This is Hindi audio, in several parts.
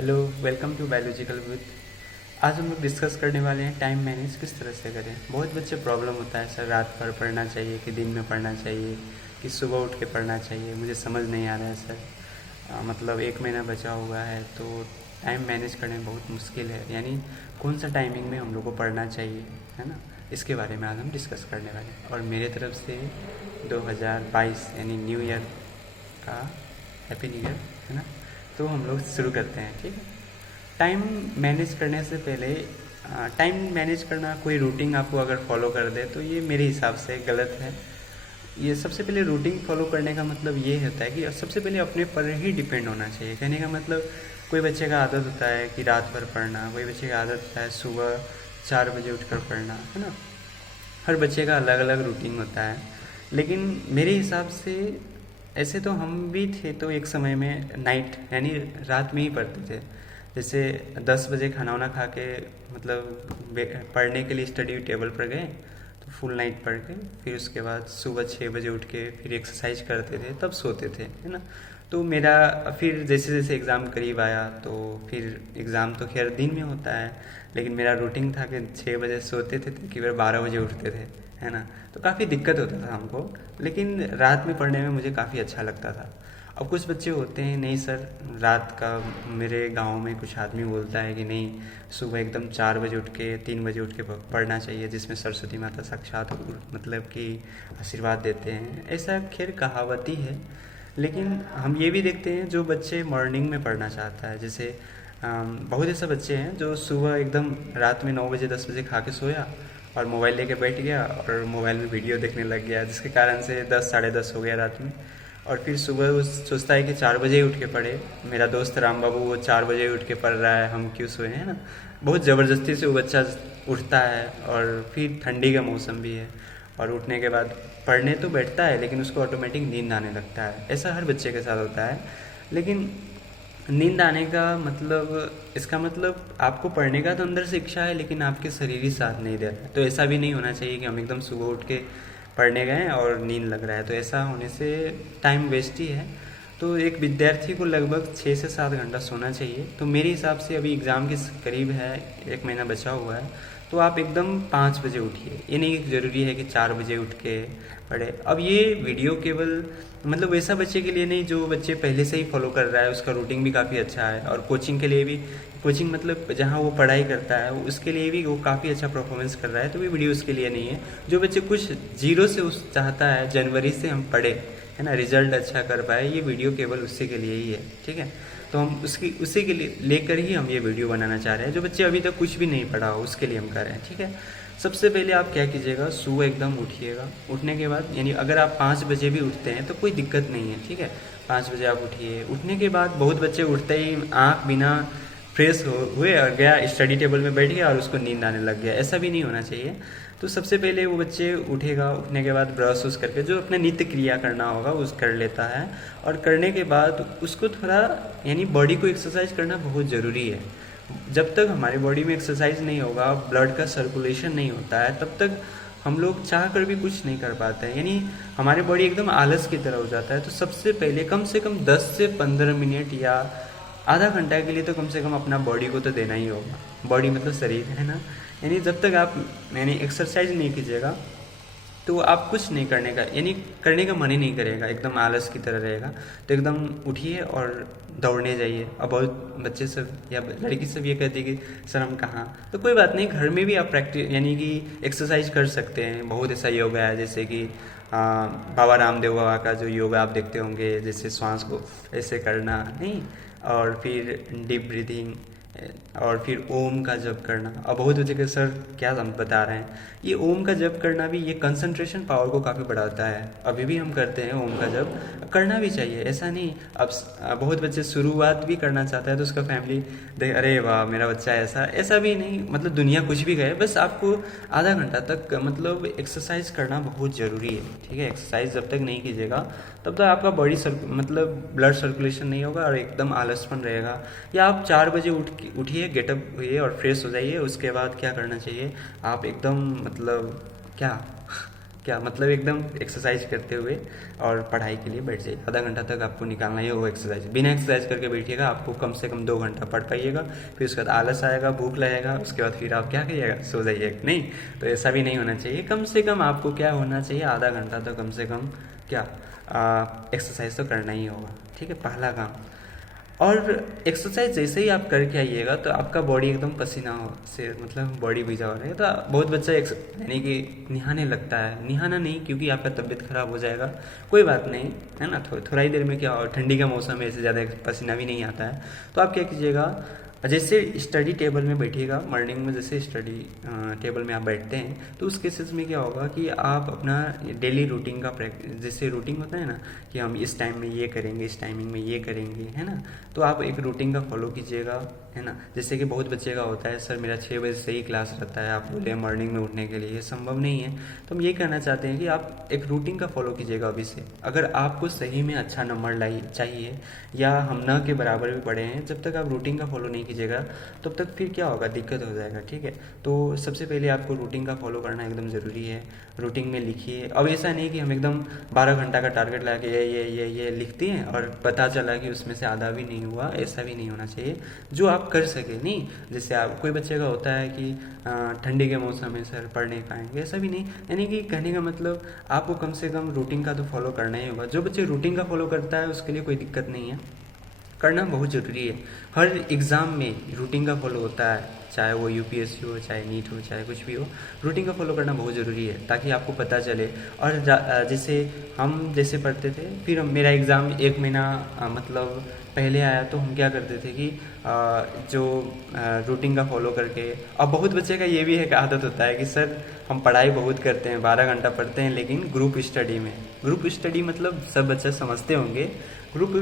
Hello, welcome to biological with. आज हम लोग डिस्कस करने वाले हैं टाइम मैनेज किस तरह से करें। बहुत बच्चे प्रॉब्लम होता है सर, रात भर पढ़ना चाहिए कि दिन में पढ़ना चाहिए कि सुबह उठ के पढ़ना चाहिए, मुझे समझ नहीं आ रहा है सर। मतलब 1 महीना बचा हुआ है तो टाइम मैनेज करने में बहुत मुश्किल है, यानी कौन सा टाइमिंग में हम लोग को पढ़ना चाहिए, है ना। इसके बारे में आज हम डिस्कस करने वाले हैं। और मेरे तरफ से 2022 यानी न्यू ईयर का हैप्पी न्यू ईयर, है ना। तो हम लोग शुरू करते हैं, ठीक है। टाइम मैनेज करने से पहले टाइम मैनेज करना, कोई रूटीन आपको अगर फॉलो कर दे तो ये मेरे हिसाब से गलत है। ये सबसे पहले रूटीन फॉलो करने का मतलब ये होता है कि सबसे पहले अपने पर ही डिपेंड होना चाहिए। कहने का मतलब, कोई बच्चे का आदत होता है कि रात भर पढ़ना, कोई बच्चे का आदत होता है सुबह 4 बजे उठकर पढ़ना, है ना। हर बच्चे का अलग अलग रूटीन होता है। लेकिन मेरे हिसाब से ऐसे तो हम भी थे तो एक समय में नाइट यानी रात में ही पढ़ते थे। जैसे 10 बजे खाना वाना खा के मतलब पढ़ने के लिए स्टडी टेबल पर गए तो फुल नाइट पढ़ के फिर उसके बाद सुबह 6 बजे उठ के फिर एक्सरसाइज करते थे, तब सोते थे, है ना। तो मेरा फिर जैसे जैसे एग्ज़ाम करीब आया तो फिर एग्ज़ाम तो खैर दिन में होता है, लेकिन मेरा रूटीन था कि 6 बजे सोते थे तो कि फिर 12 बजे उठते थे, है ना। तो काफ़ी दिक्कत होता था हमको, लेकिन रात में पढ़ने में मुझे काफ़ी अच्छा लगता था। अब कुछ बच्चे होते हैं, नहीं सर रात का, मेरे गांव में कुछ आदमी बोलता है कि नहीं, सुबह एकदम 4 बजे उठ के 3 बजे उठ के पढ़ना चाहिए, जिसमें सरस्वती माता साक्षात मतलब कि आशीर्वाद देते हैं। ऐसा खैर कहावती है, लेकिन हम ये भी देखते हैं जो बच्चे मॉर्निंग में पढ़ना चाहता है, जैसे बहुत ऐसे बच्चे हैं जो सुबह एकदम रात में 9 बजे 10 बजे खा के सोया और मोबाइल लेके बैठ गया और मोबाइल में वीडियो देखने लग गया, जिसके कारण से 10 साढ़े 10 हो गया रात में। और फिर सुबह वो सोचता है कि 4 बजे ही उठ के पढ़े। मेरा दोस्त राम बाबू वो 4 बजे उठ के पढ़ रहा है, हम क्यों सोए, हैं ना। बहुत ज़बरदस्ती से वो बच्चा उठता है, और फिर ठंडी का मौसम भी है, और उठने के बाद पढ़ने तो बैठता है लेकिन उसको ऑटोमेटिक नींद आने लगता है। ऐसा हर बच्चे के साथ होता है। लेकिन नींद आने का मतलब, इसका मतलब आपको पढ़ने का तो अंदर से इच्छा है, लेकिन आपके शरीर ही साथ नहीं दे रहा है। तो ऐसा भी नहीं होना चाहिए कि हम एकदम सुबह उठ के पढ़ने गए और नींद लग रहा है, तो ऐसा होने से टाइम वेस्ट ही है। तो एक विद्यार्थी को लगभग 6 से 7 घंटा सोना चाहिए। तो मेरे हिसाब से अभी एग्ज़ाम के करीब है, 1 महीना बचा हुआ है, तो आप एकदम 5 बजे उठिए। ये नहीं कि ज़रूरी है कि 4 बजे उठ के पढ़े। अब ये वीडियो केवल मतलब वैसा बच्चे के लिए नहीं जो बच्चे पहले से ही फॉलो कर रहा है, उसका रूटीन भी काफ़ी अच्छा है, और कोचिंग के लिए भी, कोचिंग मतलब जहाँ वो पढ़ाई करता है उसके लिए भी वो काफ़ी अच्छा परफॉर्मेंस कर रहा है, तो ये वीडियो उसके लिए नहीं है। जो बच्चे कुछ जीरो से उस चाहता है जनवरी से हम पढ़े, है ना, रिजल्ट अच्छा कर पाए, ये वीडियो केवल उसी के लिए ही है, ठीक है। तो हम उसी के लिए लेकर ही हम ये वीडियो बनाना चाह रहे हैं। जो बच्चे अभी तक कुछ भी नहीं पढ़ा हो उसके लिए हम कर रहे हैं, ठीक है। सबसे पहले आप क्या कीजिएगा, सुबह एकदम उठिएगा। उठने के बाद यानी अगर आप 5 बजे भी उठते हैं तो कोई दिक्कत नहीं है, ठीक है। 5 बजे आप उठिए। उठने के बाद बहुत बच्चे उठते ही आँख बिना फ्रेश हुए और गया स्टडी टेबल में बैठ गया और उसको नींद आने लग गया। ऐसा भी नहीं होना चाहिए। तो सबसे पहले वो बच्चे उठेगा, उठने के बाद ब्रश उस करके जो अपने नित्य क्रिया करना होगा उस कर लेता है, और करने के बाद उसको थोड़ा यानी बॉडी को एक्सरसाइज करना बहुत ज़रूरी है। जब तक हमारी बॉडी में एक्सरसाइज नहीं होगा, ब्लड का सर्कुलेशन नहीं होता है, तब तक हम लोग चाह कर भी कुछ नहीं कर पाते हैं, यानी हमारी बॉडी एकदम आलस की तरह हो जाता है। तो सबसे पहले कम से कम 10 से 15 मिनट या आधा घंटा के लिए तो कम से कम अपना बॉडी को तो देना ही होगा। बॉडी मतलब शरीर, है ना। यानी जब तक आप यानी एक्सरसाइज नहीं कीजिएगा तो आप कुछ नहीं करने का, यानी करने का मन ही नहीं करेगा, एकदम आलस की तरह रहेगा। तो एकदम उठिए और दौड़ने जाइए। अब बहुत बच्चे सब या लड़की सब ये कहती है कि सर हम कहाँ, तो कोई बात नहीं, घर में भी आप प्रैक्टिस यानी कि एक्सरसाइज कर सकते हैं। बहुत ऐसा योगा है, जैसे कि बाबा रामदेव बाबा का जो योगा आप देखते होंगे, जैसे श्वास को ऐसे करना नहीं, और फिर डीप ब्रीदिंग, और फिर ओम का जप करना। अब बहुत बच्चे के सर क्या हम बता रहे हैं, ये ओम का जप करना भी ये कंसंट्रेशन पावर को काफ़ी बढ़ाता है। अभी भी हम करते हैं ओम का जप, करना भी चाहिए, ऐसा नहीं। अब बहुत बच्चे शुरुआत भी करना चाहता है तो उसका फैमिली देख, अरे वाह मेरा बच्चा ऐसा, ऐसा भी नहीं, मतलब दुनिया कुछ भी कहे, बस आपको आधा घंटा तक मतलब एक्सरसाइज करना बहुत ज़रूरी है, ठीक है। एक्सरसाइज जब तक नहीं कीजिएगा तब तक आपका बॉडी मतलब ब्लड सर्कुलेशन नहीं होगा और एकदम आलसपन रहेगा। या आप 4 बजे उठिए, गेटअप हुई और फ्रेश हो जाइए। उसके बाद क्या करना चाहिए, आप एकदम मतलब क्या क्या मतलब एकदम एक्सरसाइज करते हुए और पढ़ाई के लिए बैठ जाइए। आधा घंटा तक आपको निकालना ही है वो एक्सरसाइज। बिना एक्सरसाइज करके बैठिएगा, आपको कम से कम 2 घंटा पढ़ पाइएगा, फिर उसके बाद आलस आएगा, भूख लगेगा, उसके बाद फिर आप क्या करिएगा, सो जाइएगा। नहीं, तो ऐसा भी नहीं होना चाहिए। कम से कम आपको क्या होना चाहिए, आधा घंटा तो कम से कम क्या एक्सरसाइज तो करना ही होगा। ठीक है, पहला काम। और एक्सरसाइज जैसे ही आप करके आइएगा तो आपका बॉडी एकदम पसीना से मतलब बॉडी भिजा हो रहा है। तो बहुत बच्चा यानी कि नहाने लगता है, नहाना नहीं, क्योंकि आपका तबीयत खराब हो जाएगा। कोई बात नहीं है ना, थोड़ा ही देर में क्या, और ठंडी का मौसम है, इससे ज़्यादा पसीना भी नहीं आता है। तो आप क्या कीजिएगा, जैसे स्टडी टेबल में बैठिएगा, मॉर्निंग में जैसे स्टडी टेबल में आप बैठते हैं, तो उस केसेस में क्या होगा कि आप अपना डेली रूटीन का प्रैक्टिस, जैसे रूटीन होता है ना कि हम इस टाइम में ये करेंगे, इस टाइमिंग में ये करेंगे, है ना। तो आप एक रूटीन का फॉलो कीजिएगा, है ना। जैसे कि बहुत बच्चे का होता है, सर मेरा 6 बजे से ही क्लास रहता है, आप बोले मॉर्निंग में उठने के लिए, ये संभव नहीं है। तो हम ये कहना चाहते हैं कि आप एक रूटीन का फॉलो कीजिएगा अभी से। अगर आपको सही में अच्छा नंबर चाहिए या हम न के बराबर भी पढ़े हैं, जब तक आप रूटीन का फॉलो नहीं कीजिएगा तब तक फिर क्या होगा, दिक्कत हो जाएगा। ठीक है, तो सबसे पहले आपको रूटीन का फॉलो करना एकदम ज़रूरी है। रूटीन में लिखिए। अब ऐसा नहीं कि हम एकदम 12 घंटा का टारगेट लगा के ये लिखते हैं और पता चला कि उसमें से आधा भी नहीं हुआ, ऐसा भी नहीं होना चाहिए। जो आप कर सके, नहीं जैसे आप, कोई बच्चे का होता है कि ठंडी के मौसम में सर पढ़ नहीं पाएंगे, ऐसा भी नहीं। यानी कि कहने का मतलब आपको कम से कम रूटीन का तो फॉलो करना ही होगा। जो बच्चे रूटीन का फॉलो करता है उसके लिए कोई दिक्कत नहीं है, करना बहुत ज़रूरी है। हर एग्ज़ाम में रूटीन का फॉलो होता है, चाहे वो यूपीएससी हो, चाहे नीट हो, चाहे कुछ भी हो, रूटीन का फॉलो करना बहुत ज़रूरी है ताकि आपको पता चले। और जैसे हम जैसे पढ़ते थे, फिर मेरा एग्ज़ाम 1 महीना मतलब पहले आया, तो हम क्या करते थे कि जो रूटीन का फॉलो करके। अब बहुत बच्चे का ये भी एक आदत होता है कि सर हम पढ़ाई बहुत करते हैं, 12 घंटा पढ़ते हैं, लेकिन ग्रुप स्टडी मतलब सब बच्चे समझते होंगे। ग्रुप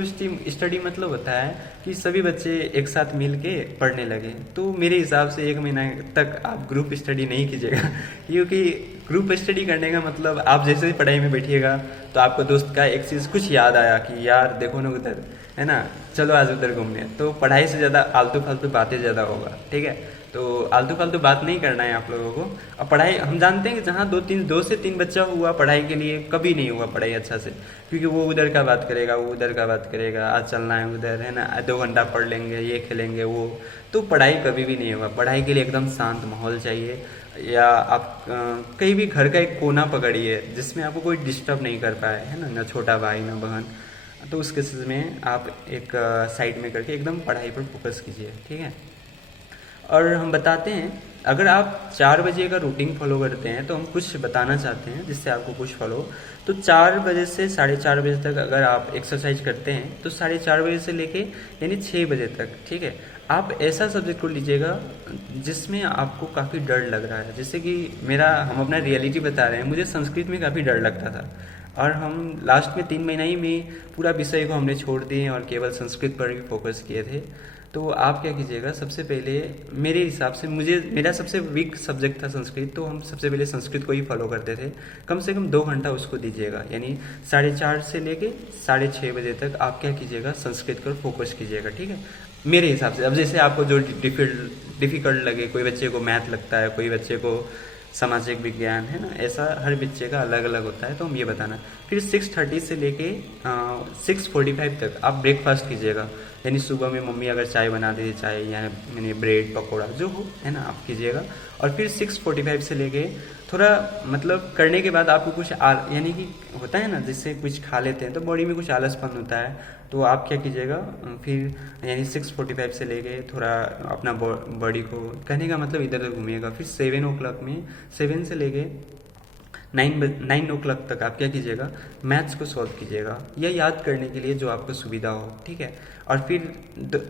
स्टडी मतलब होता है कि सभी बच्चे एक साथ मिल के पढ़ने लगे। तो मेरे हिसाब से 1 महीना तक आप ग्रुप स्टडी नहीं कीजिएगा, क्योंकि ग्रुप स्टडी करने का मतलब आप जैसे ही पढ़ाई में बैठिएगा तो आपको दोस्त का एक चीज़ कुछ याद आया कि यार देखो ना उधर, है ना, चलो आज उधर घूमने। तो पढ़ाई से ज़्यादा आलतू फालतू बातें ज़्यादा होगा। ठीक है, तो आलतू फालतू बात नहीं करना है आप लोगों को। अब पढ़ाई हम जानते हैं कि जहाँ 2 से 3 बच्चा हुआ पढ़ाई के लिए, कभी नहीं हुआ पढ़ाई अच्छा से, क्योंकि वो उधर का बात करेगा, वो उधर का बात करेगा, आज चलना है उधर, है ना, 2 घंटा पढ़ लेंगे, ये खेलेंगे वो, तो पढ़ाई कभी भी नहीं होगा। पढ़ाई के लिए एकदम शांत माहौल चाहिए, या आप कहीं भी घर का एक कोना पकड़िए जिसमें आपको कोई डिस्टर्ब नहीं कर पाए, है ना छोटा भाई ना बहन। तो उस केसेस में आप एक साइड में करके एकदम पढ़ाई पर फोकस कीजिए। ठीक है, और हम बताते हैं, अगर आप 4 बजे का रूटीन फॉलो करते हैं तो हम कुछ बताना चाहते हैं जिससे आपको कुछ फॉलो। तो 4 बजे से 4:30 बजे तक अगर आप एक्सरसाइज करते हैं तो 4:30 बजे से लेके यानी 6 बजे तक, ठीक है, आप ऐसा सब्जेक्ट को लीजिएगा जिसमें आपको काफ़ी डर लग रहा है। जैसे कि हम अपना रियलिटी बता रहे हैं, मुझे संस्कृत में काफ़ी डर लगता था, और हम लास्ट में 3 महीना ही में पूरा विषय को हमने छोड़ दिए और केवल संस्कृत पर ही फोकस किए थे। तो आप क्या कीजिएगा, सबसे पहले मेरे हिसाब से मेरा सबसे वीक सब्जेक्ट था संस्कृत, तो हम सबसे पहले संस्कृत को ही फॉलो करते थे। कम से कम 2 घंटा उसको दीजिएगा, यानी 4:30 से लेके 6:30 बजे तक आप क्या कीजिएगा, संस्कृत पर फोकस कीजिएगा। ठीक है, मेरे हिसाब से। अब जैसे आपको जो डिफ़िकल्ट लगे, कोई बच्चे को मैथ लगता है, कोई बच्चे को सामाजिक विज्ञान, है ना, ऐसा हर बच्चे का अलग अलग होता है, तो हम ये बताना। फिर 6:30 से लेके 6:45 तक आप ब्रेकफास्ट कीजिएगा, यानी सुबह में मम्मी अगर चाय बना देती, चाय या यानी ब्रेड पकौड़ा जो हो, है ना, आप कीजिएगा। और फिर 6:45 से लेके थोड़ा मतलब करने के बाद आपको कुछ यानी कि होता है ना, जिससे कुछ खा लेते हैं तो बॉडी में कुछ आलसपन होता है, तो आप क्या कीजिएगा, फिर यानी 6:45 से लेके थोड़ा अपना बॉडी को, कहने का मतलब इधर उधर घूमिएगा। फिर 7 o'clock में 7 से लेके 9 o'clock तक आप क्या कीजिएगा, मैथ्स को सॉल्व कीजिएगा, या याद करने के लिए जो आपको सुविधा हो। ठीक है, और फिर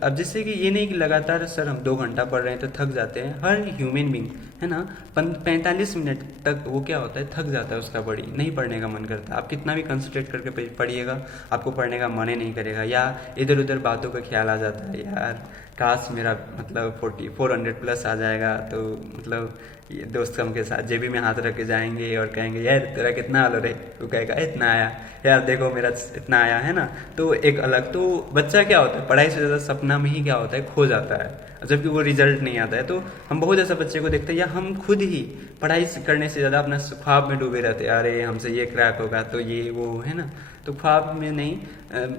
अब जैसे कि ये नहीं कि लगातार सर हम 2 घंटा पढ़ रहे हैं तो थक जाते हैं। हर ह्यूमन बींग, है ना, 45 मिनट तक वो क्या होता है, थक जाता है उसका बॉडी, नहीं पढ़ने का मन करता। आप कितना भी कंसंट्रेट करके पढ़िएगा, आपको पढ़ने का मन ही नहीं करेगा, या इधर उधर बातों का ख्याल आ जाता है, यार काश मेरा मतलब 400 प्लस आ जाएगा, तो मतलब ये दोस्त हम के साथ जेबी में हाथ रख के जाएंगे और कहेंगे यार तेरा कितना आलो रे, वो कहेगा इतना आया, यार देखो मेरा इतना आया, है ना। तो एक अलग, तो बच्चा क्या होता है, पढ़ाई से ज़्यादा सपना में ही क्या होता है, खो जाता है, जबकि वो रिजल्ट नहीं आता है। तो हम बहुत ऐसा बच्चे को देखते हैं, या हम खुद ही पढ़ाई करने से ज़्यादा अपना ख्वाब में डूबे रहते हैं, अरे हमसे ये क्रैक होगा तो ये वो है ना। तो ख्वाब में नहीं,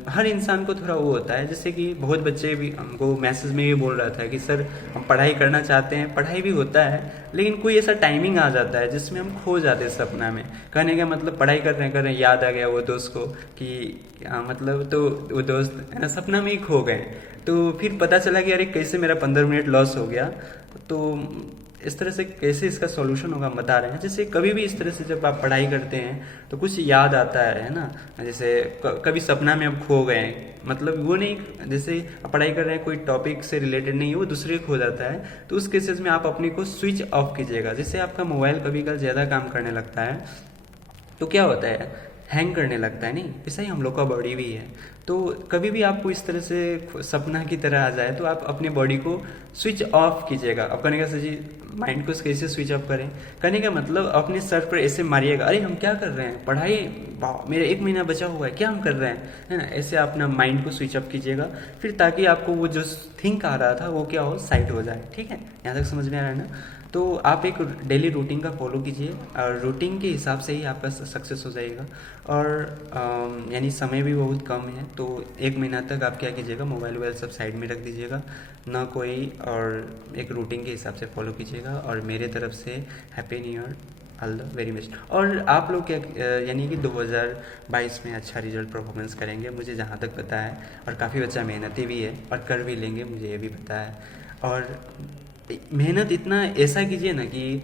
हर इंसान को थोड़ा वो होता है, जैसे कि बहुत बच्चे भी हमको मैसेज में भी बोल रहा था कि सर हम पढ़ाई करना चाहते हैं, पढ़ाई भी होता है, लेकिन कोई ऐसा टाइमिंग आ जाता है जिसमें हम खो जाते हैं सपना में। कहने का मतलब पढ़ाई कर रहे हैं याद आ गया वो दोस्त को कि मतलब, तो वो दोस्त है ना सपना में ही खो गए। तो फिर पता चला कि अरे कैसे मेरा 15 मिनट लॉस हो गया। तो इस तरह से कैसे इसका सॉल्यूशन होगा हम बता रहे हैं। जैसे कभी भी इस तरह से जब आप पढ़ाई करते हैं तो कुछ याद आता है ना, जैसे कभी सपना में आप खो गए, मतलब वो नहीं, जैसे आप पढ़ाई कर रहे हैं कोई टॉपिक से रिलेटेड नहीं है, वो दूसरे खो जाता है, तो उस केसेस में आप अपने को स्विच ऑफ कीजिएगा। जैसे आपका मोबाइल कभी कल ज़्यादा काम करने लगता है तो क्या होता है, हैंग करने लगता है, नहीं ऐसा ही हम लोग का बॉडी भी है। तो कभी भी आपको इस तरह से सपना की तरह आ जाए तो आप अपने बॉडी को स्विच ऑफ कीजिएगा। अब कहने का सर जी माइंड को कैसे स्विच ऑफ करें, कहने का मतलब अपने सर पर ऐसे मारिएगा, अरे हम क्या कर रहे हैं, पढ़ाई मेरा 1 महीना बचा हुआ है, क्या हम कर रहे हैं, है ना। ऐसे अपना माइंड को स्विच ऑफ कीजिएगा, फिर ताकि आपको वो जो थिंक आ रहा था वो क्या हो, साइड हो जाए। ठीक है, यहाँ तक समझ में आ रहा है ना। तो आप एक डेली रूटीन का फॉलो कीजिए और रूटीन के हिसाब से ही आपका सक्सेस हो जाएगा। और यानी समय भी बहुत कम है, तो 1 महीना तक आप क्या कीजिएगा, मोबाइल वोबाइल सब साइड में रख दीजिएगा ना कोई, और एक रूटीन के हिसाब से फॉलो कीजिएगा। और मेरे तरफ से happy new year, all the very best. और आप लोग क्या यानी कि 2022 में अच्छा रिजल्ट परफॉर्मेंस करेंगे, मुझे जहाँ तक पता है, और काफ़ी बच्चा मेहनती भी है और कर भी लेंगे, मुझे ये भी पता है। और मेहनत इतना ऐसा कीजिए ना कि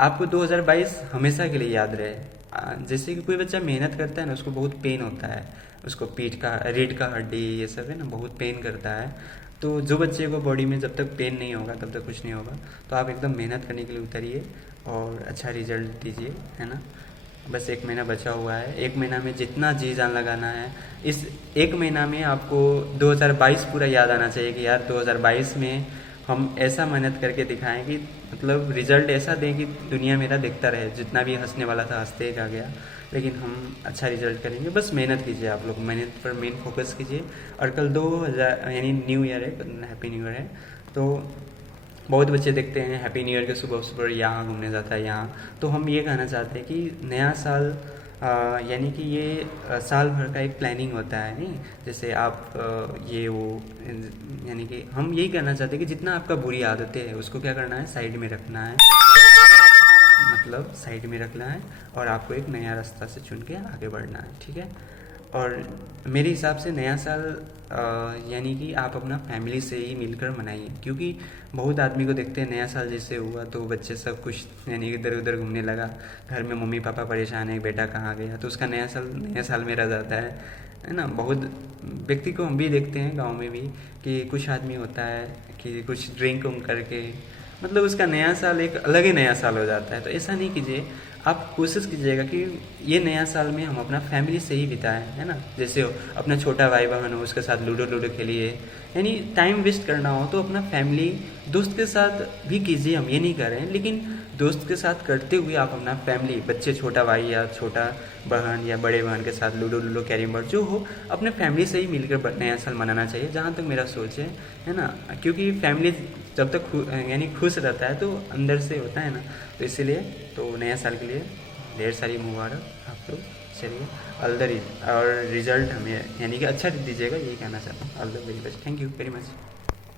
आपको 2022 हमेशा के लिए याद रहे। जैसे कि कोई बच्चा मेहनत करता है ना, उसको बहुत पेन होता है, उसको पीठ का, रीढ़ का हड्डी ये सब है ना बहुत पेन करता है। तो जो बच्चे को बॉडी में जब तक पेन नहीं होगा तब तक कुछ नहीं होगा। तो आप एकदम मेहनत करने के लिए उतरिए और अच्छा रिजल्ट दीजिए, है ना। बस 1 महीना बचा हुआ है, 1 महीना में जितना जी जान लगाना है, इस 1 महीना में आपको 2022 पूरा याद आना चाहिए कि यार 2022 में हम ऐसा मेहनत करके दिखाएं कि मतलब रिजल्ट ऐसा दें कि दुनिया मेरा देखता रहे, जितना भी हंसने वाला था हंसते आ गया, लेकिन हम अच्छा रिजल्ट करेंगे। बस मेहनत कीजिए, आप लोग मेहनत पर मेन फोकस कीजिए। और कल 2000 यानी न्यू ईयर है, हैप्पी न्यू ईयर है। तो बहुत बच्चे देखते हैं हैप्पी न्यू ईयर के सुबह सुबह यहाँ घूमने जाता है यहाँ। तो हम ये कहना चाहते हैं कि नया साल यानी कि ये साल भर का एक प्लानिंग होता है, नहीं जैसे आप ये वो, यानी कि हम यही कहना चाहते हैं कि जितना आपका बुरी आदतें है उसको क्या करना है, साइड में रखना है, मतलब साइड में रखना है, और आपको एक नया रास्ता से चुन के आगे बढ़ना है। ठीक है। और मेरे हिसाब से नया साल यानी कि आप अपना फैमिली से ही मिलकर मनाइए, क्योंकि बहुत आदमी को देखते हैं नया साल जैसे हुआ तो बच्चे सब कुछ यानी इधर उधर घूमने लगा, घर में मम्मी पापा परेशान है बेटा कहाँ गया, तो उसका नया साल में रह जाता है ना। बहुत व्यक्ति को हम भी देखते हैं गांव में भी कि कुछ आदमी होता है कि कुछ ड्रिंक करके मतलब उसका नया साल एक अलग ही नया साल हो जाता है। तो ऐसा नहीं कीजिए, आप कोशिश कीजिएगा कि ये नया साल में हम अपना फैमिली से ही बिताएं, है ना। जैसे हो अपना छोटा भाई बहन हो उसके साथ लूडो खेलिए, यानी टाइम वेस्ट करना हो तो अपना फैमिली दोस्त के साथ भी कीजिए, हम ये नहीं कर रहे हैं, लेकिन दोस्त के साथ करते हुए आप अपना फैमिली, बच्चे छोटा भाई या छोटा बहन या बड़े बहन के साथ लूडो कैरम बोर्ड जो हो, अपने फैमिली से ही मिलकर नया साल मनाना चाहिए, जहाँ तक मेरा सोच है ना। क्योंकि फैमिली जब तक यानी खुश रहता है तो अंदर से होता है ना, तो इसीलिए तो नया साल के लिए ढेर सारी मुबारक आप लोग। चलिए ऑल द और रिजल्ट हमें यानी कि अच्छा दीजिएगा, यही कहना चाहता हूँ। All the very best, thank you very much.